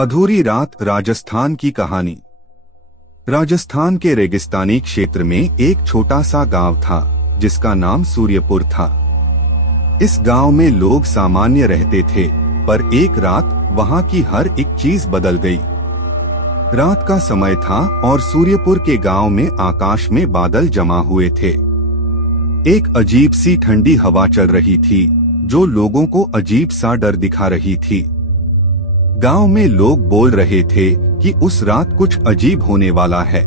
अधूरी रात राजस्थान की कहानी। राजस्थान के रेगिस्तानी क्षेत्र में एक छोटा सा गांव था जिसका नाम सूर्यपुर था। इस गांव में लोग सामान्य रहते थे, पर एक रात वहां की हर एक चीज बदल गई। रात का समय था और सूर्यपुर के गांव में आकाश में बादल जमा हुए थे। एक अजीब सी ठंडी हवा चल रही थी जो लोगों को अजीब सा डर दिखा रही थी। गांव में लोग बोल रहे थे कि उस रात कुछ अजीब होने वाला है।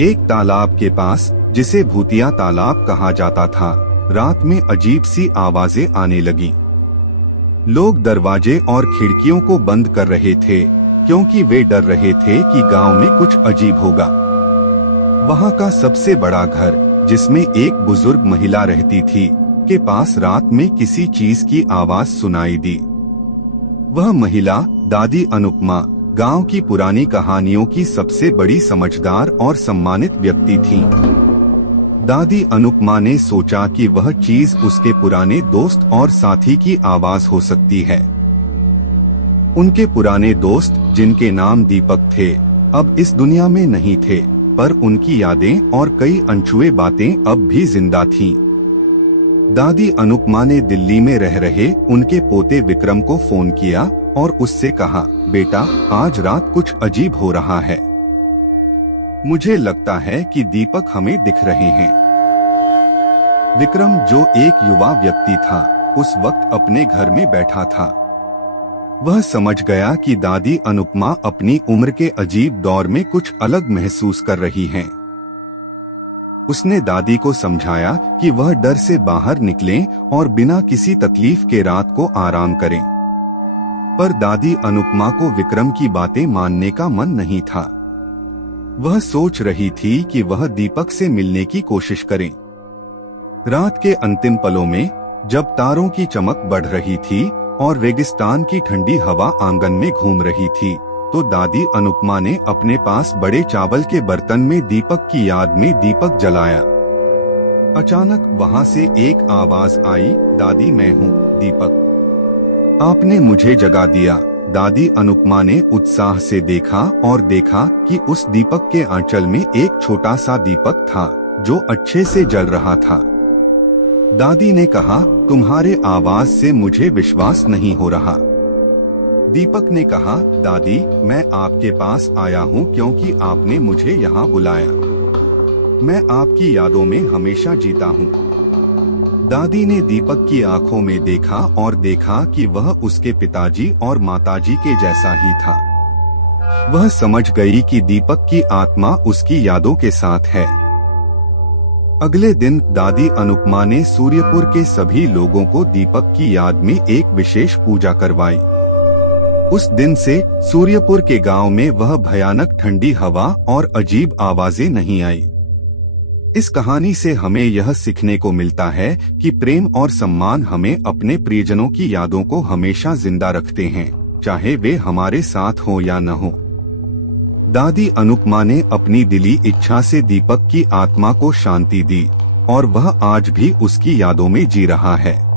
एक तालाब के पास, जिसे भूतिया तालाब कहा जाता था, रात में अजीब सी आवाजें आने लगी। लोग दरवाजे और खिड़कियों को बंद कर रहे थे क्योंकि वे डर रहे थे कि गांव में कुछ अजीब होगा। वहां का सबसे बड़ा घर, जिसमें एक बुजुर्ग महिला रहती थी, के पास रात में किसी चीज की आवाज सुनाई दी। वह महिला दादी अनुपमा गांव की पुरानी कहानियों की सबसे बड़ी समझदार और सम्मानित व्यक्ति थी। दादी अनुपमा ने सोचा कि वह चीज उसके पुराने दोस्त और साथी की आवाज हो सकती है। उनके पुराने दोस्त, जिनके नाम दीपक थे, अब इस दुनिया में नहीं थे, पर उनकी यादें और कई अनछुए बातें अब भी जिंदा थीं। दादी अनुपमा ने दिल्ली में रह रहे उनके पोते विक्रम को फोन किया और उससे कहा, बेटा, आज रात कुछ अजीब हो रहा है। मुझे लगता है कि दीपक हमें दिख रहे हैं। विक्रम, जो एक युवा व्यक्ति था, उस वक्त अपने घर में बैठा था। वह समझ गया कि दादी अनुपमा अपनी उम्र के अजीब दौर में कुछ अलग महसूस कर रही हैं। उसने दादी को समझाया कि वह डर से बाहर निकलें और बिना किसी तकलीफ के रात को आराम करें। पर दादी अनुपमा को विक्रम की बातें मानने का मन नहीं था। वह सोच रही थी कि वह दीपक से मिलने की कोशिश करे। रात के अंतिम पलों में, जब तारों की चमक बढ़ रही थी और रेगिस्तान की ठंडी हवा आंगन में घूम रही थी, तो दादी अनुपमा ने अपने पास बड़े चावल के बर्तन में दीपक की याद में दीपक जलाया। अचानक वहां से एक आवाज आई, दादी, मैं हूँ दीपक। आपने मुझे जगा दिया। दादी अनुपमा ने उत्साह से देखा और देखा कि उस दीपक के आंचल में एक छोटा सा दीपक था जो अच्छे से जल रहा था। दादी ने कहा, तुम्हारे आवाज से मुझे विश्वास नहीं हो रहा। दीपक ने कहा, दादी, मैं आपके पास आया हूँ क्योंकि आपने मुझे यहाँ बुलाया। मैं आपकी यादों में हमेशा जीता हूँ। दादी ने दीपक की आंखों में देखा और देखा कि वह उसके पिताजी और माताजी के जैसा ही था। वह समझ गई कि दीपक की आत्मा उसकी यादों के साथ है। अगले दिन दादी अनुपमा ने सूर्यपुर के सभी लोगों को दीपक की याद में एक विशेष पूजा करवाई। उस दिन से सूर्यपुर के गांव में वह भयानक ठंडी हवा और अजीब आवाजें नहीं आई। इस कहानी से हमें यह सीखने को मिलता है कि प्रेम और सम्मान हमें अपने प्रियजनों की यादों को हमेशा जिंदा रखते हैं, चाहे वे हमारे साथ हो या न हो। दादी अनुपमा ने अपनी दिली इच्छा से दीपक की आत्मा को शांति दी और वह आज भी उसकी यादों में जी रहा है।